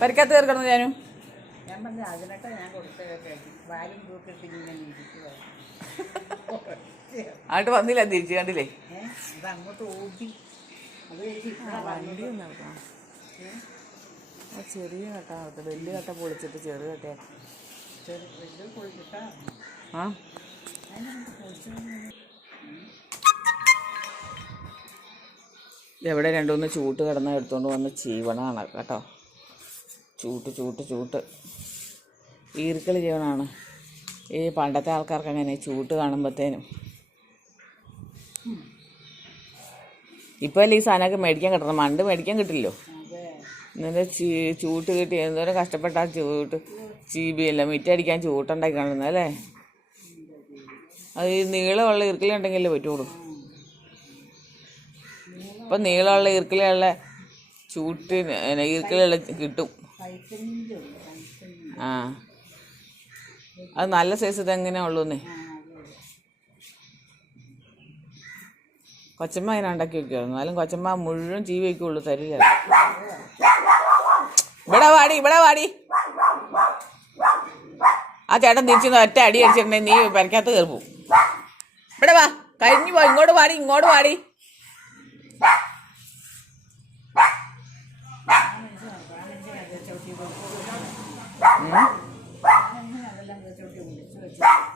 പരിക്കത്ത് തീർക്കണം ഞാനും. ഞാൻ പറഞ്ഞ അതിനൊക്കെ ഞാൻ കൊടുത്തതൊക്കെ വാലും തൂക്കിട്ട് ഇങ്ങനെ ഇരിക്കുക അങ്ങോട്ട് വന്നില്ല തിരിച്ചു കണ്ടില്ലേ? അത് അങ്ങോട്ട് ഓടി അത് വണ്ടി ആ ചെറിയ കട്ട. വലിയ കട്ട പൊളിച്ചിട്ട് ചെറിയ കട്ടയാ. ചെറു വലിയ പൊളിച്ചിട്ടാ. ആ. എവിടെ രണ്ടുമൂന്ന് ചൂട്ട് കിടന്ന എടുത്തുകൊണ്ട് വന്ന് ചീവണമാണ് കേട്ടോ. ചൂട്ട് ചൂട്ട് ചൂട്ട്. ഈർക്കളി ജീവനാണ്. ഈ പണ്ടത്തെ ആൾക്കാർക്ക് അങ്ങനെ ചൂട്ട് കാണുമ്പോഴത്തേനും ഇപ്പോൾ അല്ലേ ഈ സാധനമൊക്കെ മേടിക്കാൻ കിട്ടണം. മണ്ട് മേടിക്കാൻ കിട്ടില്ലോ എന്നിട്ട് ചീ ചൂട്ട് കിട്ടി. എന്തോരം കഷ്ടപ്പെട്ട ആ ചൂട്ട്. ചീബിയല്ല മിറ്റടിക്കാൻ ചൂട്ടുണ്ടാക്കി കാണുന്നത് അല്ലേ? അത് ഈ നീളമുള്ള ഈർക്കിലുണ്ടെങ്കിലേ പറ്റുള്ളൂ. ഇപ്പം നീളമുള്ള ഈർക്കിലുള്ള ചൂട്ട് ഈർക്കിലുള്ള കിട്ടും. ആ. അത് നല്ല സൈസ് ഇതെങ്ങനെയാ ഉള്ളൂന്നേ? കൊച്ചമ്മ അതിനെ ഉണ്ടാക്കി വെക്കുമായിരുന്നു എന്നാലും കൊച്ചമ്മ മുഴുവൻ ചീവി വയ്ക്കുള്ളൂ തരില്ല. ഇവിടെ വാടി ഇവിടെ വാടി. ആ ചേട്ടൻ തിരിച്ചു ഒറ്റ അടി അടിച്ചിട്ടുണ്ടെങ്കിൽ നീ പരക്കാത്ത കയറിപ്പോ ഇവിടെ വാ. കഴിഞ്ഞു പോ. ഇങ്ങോട്ട് വാടി ഇങ്ങോട്ട് പാടി അതെല്ലാം വെച്ചോട്ടി ഒളിച്ച് വെച്ച്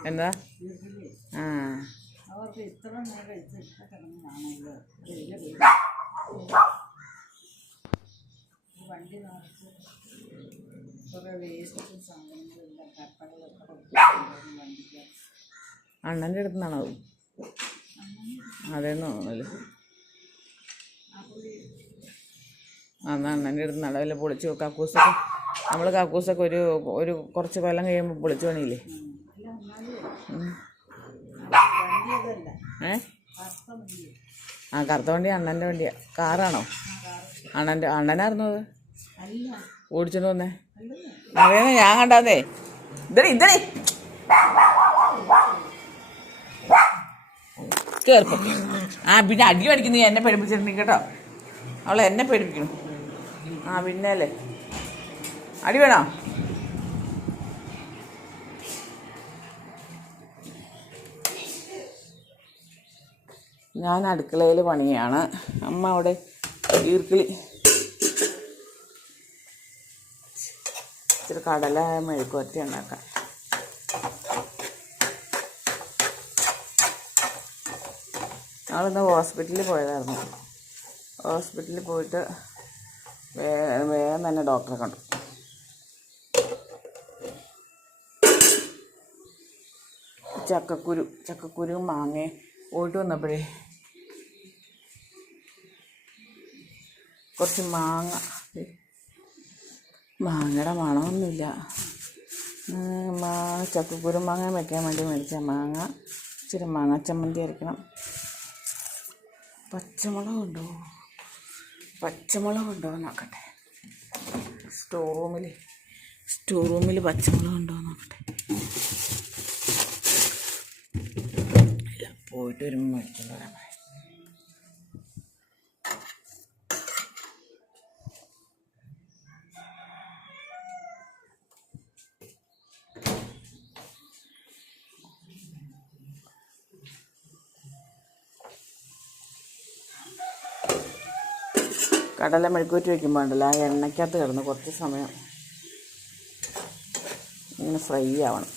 എന്താ? ആ. അവർക്ക് നേരം വണ്ടി വണ്ടിക്ക് അണ്ണന്റെ അടുത്ത് നിന്നാണോ അത് അതേന്ന്? തോന്നുന്നല്ലേ ആ എന്റെ അടുത്ത് നടവിൽ പൊളിച്ചു കക്കൂസൊക്കെ. നമ്മൾ കക്കൂസൊക്കെ ഒരു ഒരു കുറച്ച് കൊല്ലം കഴിയുമ്പോൾ പൊളിച്ചു പണിയില്ലേ? ഏ? ആ കറുത്ത വണ്ടി അണ്ണന്റെ വണ്ടിയാ. കാറാണോ? അണ്ണന്റെ അണ്ണനായിരുന്നു അത്? ഓടിച്ചോണ്ട് വന്നേ? അതേന്ന് ഞാൻ കണ്ടാന്നേ. ഇതടി ഇതടി. കേറിപ്പോ ആ പിന്നെ അടി പഠിക്കുന്നു നീ എന്നെ പഠിപ്പിച്ചിട്ടുണ്ടെങ്കിൽ കേട്ടോ. അവളെ എന്നെ പേടിപ്പിക്കണം. ആ പിന്നെ അല്ലേ അടി വേണോ? ഞാൻ അടുക്കളയിൽ പണിയാണ്. അമ്മ അവിടെ ഈർക്കിളി. ഇച്ചിരി കടല മെഴുക്കുവരട്ടി ഉണ്ടാക്കാം. ഞങ്ങളിന്ന് ഹോസ്പിറ്റലിൽ പോയതായിരുന്നു. ഹോസ്പിറ്റലിൽ പോയിട്ട് വേഗം തന്നെ ഡോക്ടറെ കണ്ടു. ചക്കക്കുരു ചക്കക്കുരു മാങ്ങ പോയിട്ട് വന്നപ്പോഴേ കുറച്ച് മാങ്ങ മാങ്ങയുടെ മണമൊന്നുമില്ല. മാങ്ങ ചക്കക്കുരു മാങ്ങ വെക്കാൻ വേണ്ടി മേടിച്ച മാങ്ങ ഇച്ചിരി മാങ്ങ ചമ്മന്തി അരയ്ക്കണം. പച്ചമുളക് ഉണ്ടോ പച്ചമുളക് ഉണ്ടോ നോക്കട്ടെ. സ്റ്റോർ റൂമിൽ സ്റ്റോർ റൂമിൽ പച്ചമുളക് ഉണ്ടോ നോക്കട്ടെ. പോയിട്ട് വരുമ്പോൾ മേടിച്ചോണ്ട് വരാൻ കടല മെഴുക്കൂറ്റി വയ്ക്കുമ്പോൾ ഉണ്ടല്ലോ ആ എണ്ണയ്ക്കകത്ത് കിടന്ന് കുറച്ച് സമയം ഇങ്ങനെ ഫ്രൈ ആവണം.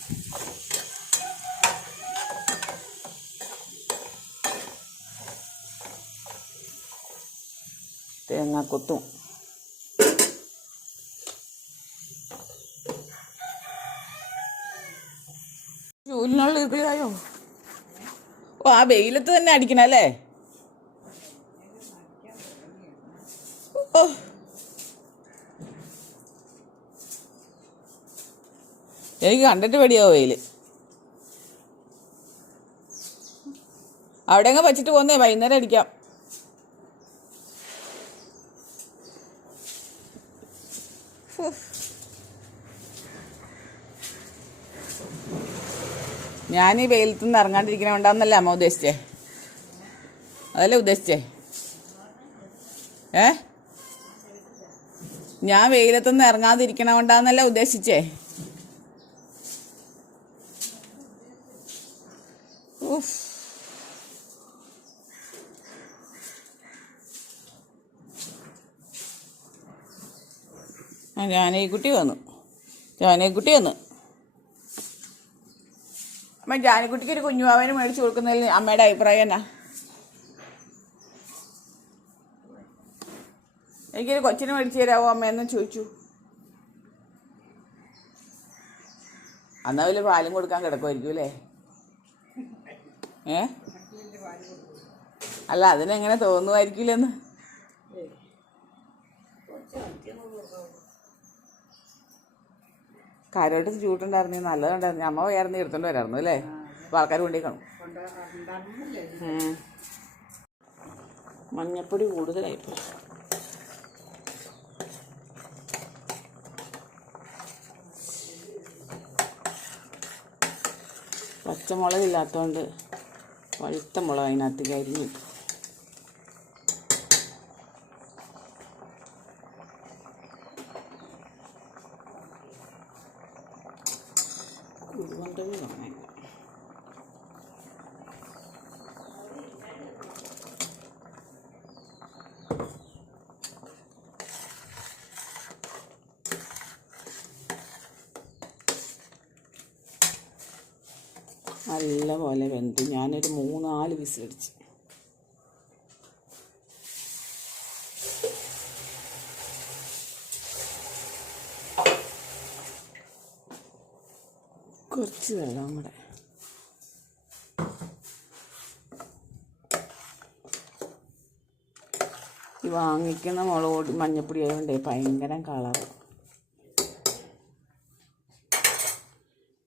തേങ്ങ കൊത്തും. ജൂലിനുള്ള ഇതിലായോ ഓ ആ വെയിലത്ത് തന്നെ അടിക്കണം അല്ലേ? ഓ. എനിക്ക് കണ്ടിട്ട് പേടിയാവും വെയിൽ. അവിടെ അങ്ങ് വച്ചിട്ട് പോന്നേ? വൈകുന്നേരം അടിക്കാം. ഞാൻ ഈ വെയിലത്തു നിന്ന് ഇറങ്ങാണ്ടിരിക്കണ വേണ്ടെന്നല്ലേ അമ്മ ഉദ്ദേശിച്ചേ? അതല്ലേ ഉദ്ദേശിച്ചേ? ഏ? ഞാൻ വെയിലത്തൊന്നും ഇറങ്ങാതിരിക്കണോണ്ടാന്നല്ല ഉദ്ദേശിച്ചേ? ഉഫ്. ജാനകിക്കുട്ടി വന്നു. ജാനകിക്കുട്ടി വന്നു. അമ്മ ജാനകുട്ടിക്ക് ഒരു കുഞ്ഞുവാവന് മേടിച്ചു കൊടുക്കുന്നതിൽ അമ്മയുടെ അഭിപ്രായം എന്നാ? എനിക്കൊരു കൊച്ചിന് മേടിച്ചു തരാമോ അമ്മയെന്ന് ചോദിച്ചു. അന്നാ പാലും കൊടുക്കാൻ കിടക്കുമായിരിക്കും അല്ലേ? ഏ? അല്ല അതിനെങ്ങനെ തോന്നുമായിരിക്കില്ലെന്ന് കാര്യമായിട്ട് ചൂട്ടുണ്ടായിരുന്നു. നല്ലതുണ്ടായിരുന്നു അമ്മ വേറെ എടുത്തോണ്ട് വരായിരുന്നു അല്ലേ? അപ്പൊ ആൾക്കാർ കൊണ്ടേക്കണം. മഞ്ഞപ്പൊടി കൂടുതലായിപ്പോ പച്ചമുളക് ഇല്ലാത്തതുകൊണ്ട് പഴുത്ത മുളക് അതിനകത്ത് അരിഞ്ഞു വെന്ത് ഞാനൊരു മൂന്നാൽ വിസിലടിച്ച്. കുറച്ച് വെള്ളം കൂടെ. ഈ വാങ്ങിക്കുന്ന മുളക് പൊടി മഞ്ഞപ്പൊടി ആയതുകൊണ്ടേ ഭയങ്കര കളറ്.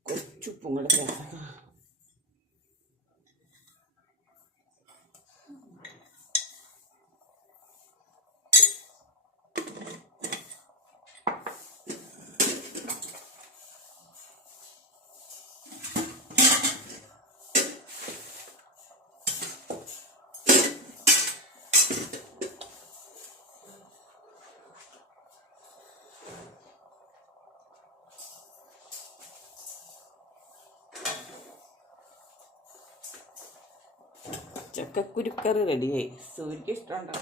കുറച്ചുപ്പും കൂടെ ചേർക്കാം ചക്കക്കുരുക്കറി റെഡിയായി. സൂര്യക്ക് ഇഷ്ടമുണ്ടോ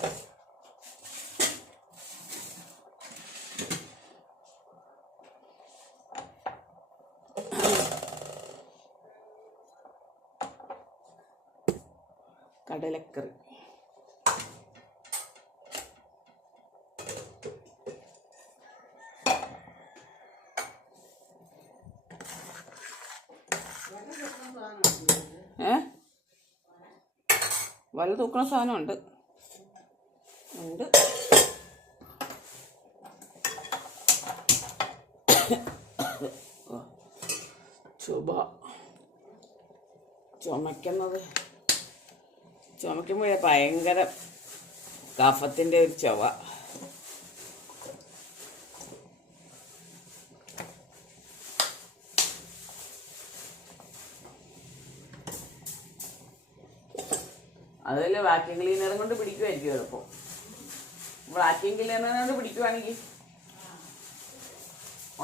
കടലക്കറി. ഏ? വല തൂക്കണ സാധനമുണ്ട്. ഉണ്ട്. ചുമ ചുമക്കുന്നത്. ചുമക്കുമ്പോഴേ ഭയങ്കര കഫത്തിന്റെ ഒരു ചുവ. അതിൽ വാക്യൂം ക്ലീനറും കൊണ്ട് പിടിക്കുമായിരിക്കും എളുപ്പം. വാക്യൂം ക്ലീനറിനെ കൊണ്ട് പിടിക്കുവാണെങ്കിൽ.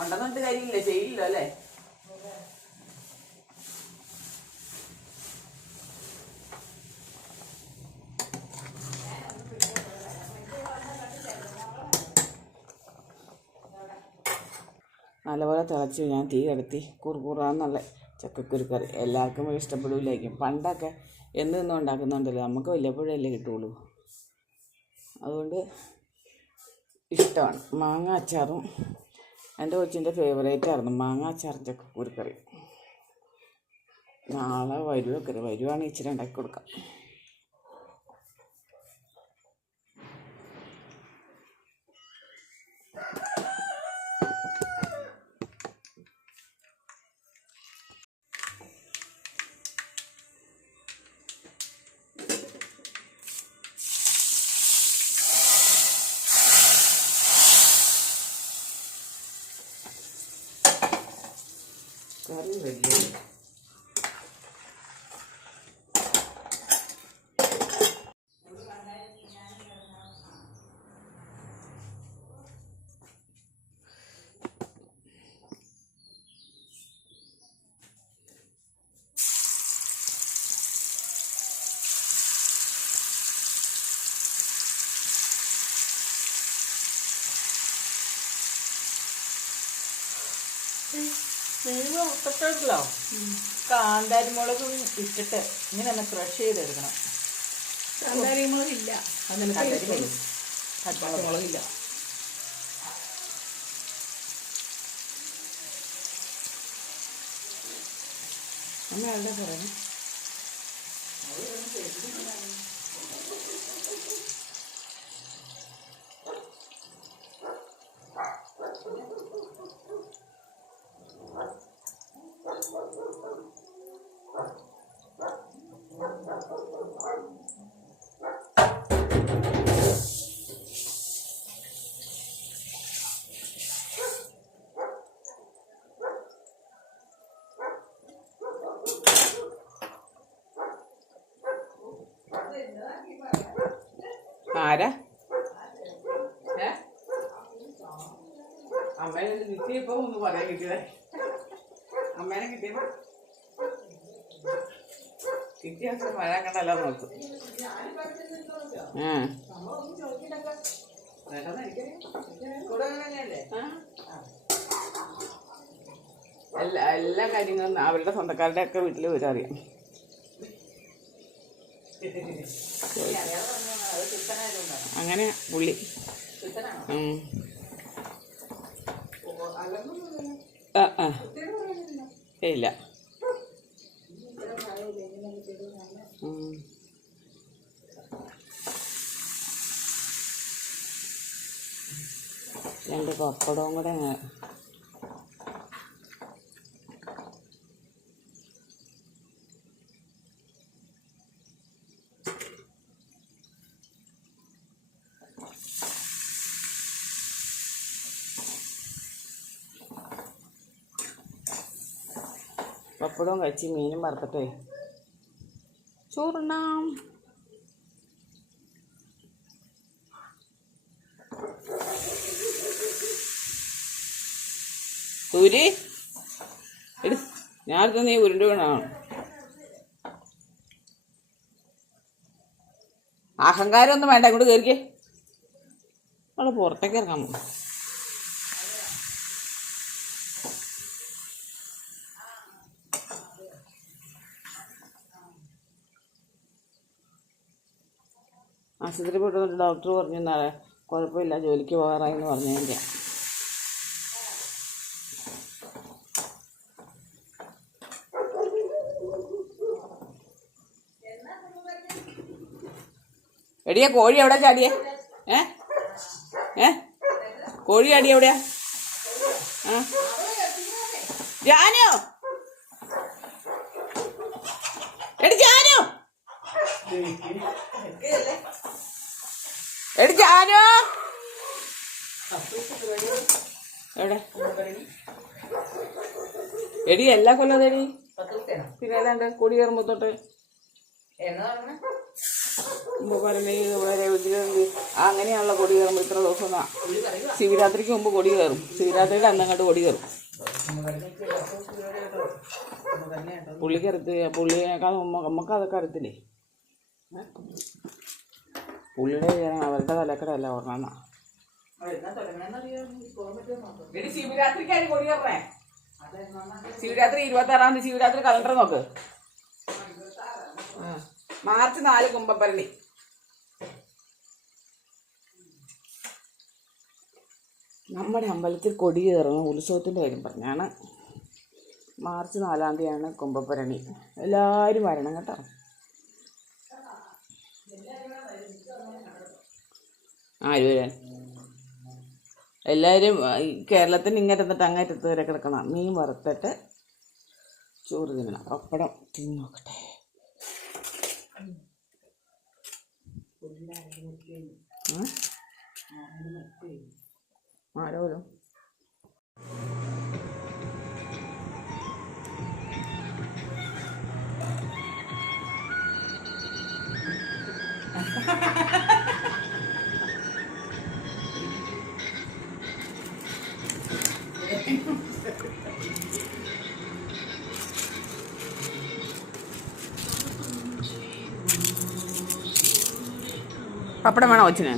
ഉണ്ടെന്നിട്ട് കാര്യമില്ല ചെയ്യില്ല അല്ലേ? നല്ലപോലെ തിളച്ച്. ഞാൻ തീ കടത്തി. കുറുകുറാന്നുള്ള ചക്കക്കുരു കറി എല്ലാവർക്കും ഇഷ്ടപ്പെടില്ലായിരിക്കും പണ്ടൊക്കെ എന്ത് നിന്നും ഉണ്ടാക്കുന്നുണ്ടല്ലോ നമുക്ക് വല്ലപ്പോഴല്ലേ കിട്ടുള്ളൂ. അതുകൊണ്ട് ഇഷ്ടമാണ്. മാങ്ങ അച്ചാറും എന്റെ കൊച്ചിന്റെ ഫേവറേറ്റ് ആയിരുന്നു. മാങ്ങ അച്ചാറും ചക്കക്കുരു കറി നാളെ വരുവൊക്കെ വരുവാണെങ്കിൽ ഇച്ചിരി ഉണ്ടാക്കി കൊടുക്കാം കറി റെഡിയായി സേവ ഉത്തരത്തിലോ കാന്താരി മുളക് ഇട്ടിട്ട് ഇങ്ങനെ ഒന്ന് ക്രഷ് ചെയ്തെടുക്കണം. കാന്താരി മുളകില്ല എവിടെ പറയുന്നത് ആരാ ഏ? അമ്മേനെ കിട്ടിയപ്പോ ഒന്ന് പറയാൻ കിട്ടിയതേ? അമ്മേനെ കിട്ടിയപ്പോ? കിട്ടിയ വരാൻ കണ്ടല്ലോ നോക്ക്. എല്ലാ എല്ലാ കാര്യങ്ങളും അവരുടെ സ്വന്തക്കാരുടെ ഒക്കെ വീട്ടിൽ വരും അറിയാം അറിയാതെ പറഞ്ഞതാണ് അത് ചിത്തനായതുകൊണ്ടാണ് അങ്ങനെ പുള്ളി. ആ ഇല്ല. രണ്ട് പപ്പടവും കൂടെ അങ്ങ് പപ്പടവും കഴിച്ച് മീനും വറുത്തിട്ടേ ചോറുണ്ണാം. സൂരി ഞാൻ ഞാനിത് നീ ഉരുണ്ട് വീണാണ് അഹങ്കാരം ഒന്നും വേണ്ട ഇങ്ങോട്ട് കയറിക്കേ അവൾ പുറത്തേക്ക് ഇറങ്ങാൻ പോകും ആശുപത്രി പോയിട്ട് വന്നിട്ട് ഡോക്ടർ പറഞ്ഞു എന്നാ കുഴപ്പമില്ല ജോലിക്ക് പോകാറായി എന്ന് പറഞ്ഞതിന്റെ എടിയാ കോഴി എവിടെ ചാടിയേ? ഏ? ഏ? കോഴി ചാടി എവിടെയാ? ആ. ജാനോ! എടി ജാനോ! എടി ആരോ എവിടെ? എടി എല്ലാ കൊല്ലം തേടി പിന്നെ ഏതാണ്ട് കൊടി കയറുമ്പോ തൊട്ട്. മുമ്പ് പറഞ്ഞ അങ്ങനെയാണല്ലോ കൊടി കയറുമ്പോൾ ഇത്ര ദിവസം. ശിവരാത്രിക്ക് മുമ്പ് കൊടി കയറും. ശിവരാത്രിയുടെ അന്നങ്ങോട്ട് കൊടി കയറും. പുള്ളിക്കരുത്ത് പുള്ളിയേക്കാൾ നമുക്ക് അതൊക്കെ അറിയത്തില്ലേ? പുള്ളിയുടെ ചെയ്യണം അവരുടെ തലക്കട അല്ല ഓർമ്മ ശിവരാത്രി ഇരുപത്തി ആറാം തീയതി ശിവരാത്രി കലണ്ടർ നോക്ക്. മാർച്ച് നാല് കുംഭഭരണി നമ്മുടെ അമ്പലത്തിൽ കൊടി കയറുന്ന ഉത്സവത്തിന്റെ കാര്യം പറഞ്ഞാണ്. മാർച്ച് നാലാം തീയതിയാണ് കുംഭഭരണി എല്ലാവരും വരണം കേട്ടോ. ആര് വരാൻ എല്ലാവരും കേരളത്തിന് ഇങ്ങറ്റത്തിട്ട് അങ്ങേറ്റത്ത് വരെ കിടക്കണം. മീൻ വറുത്തിട്ട് ചോറ് തിന്നണം. പപ്പടം തിന്നോക്കട്ടെ നോക്കട്ടെ. ആരോ വരും പപ്പടം വേണോ കൊച്ചിന്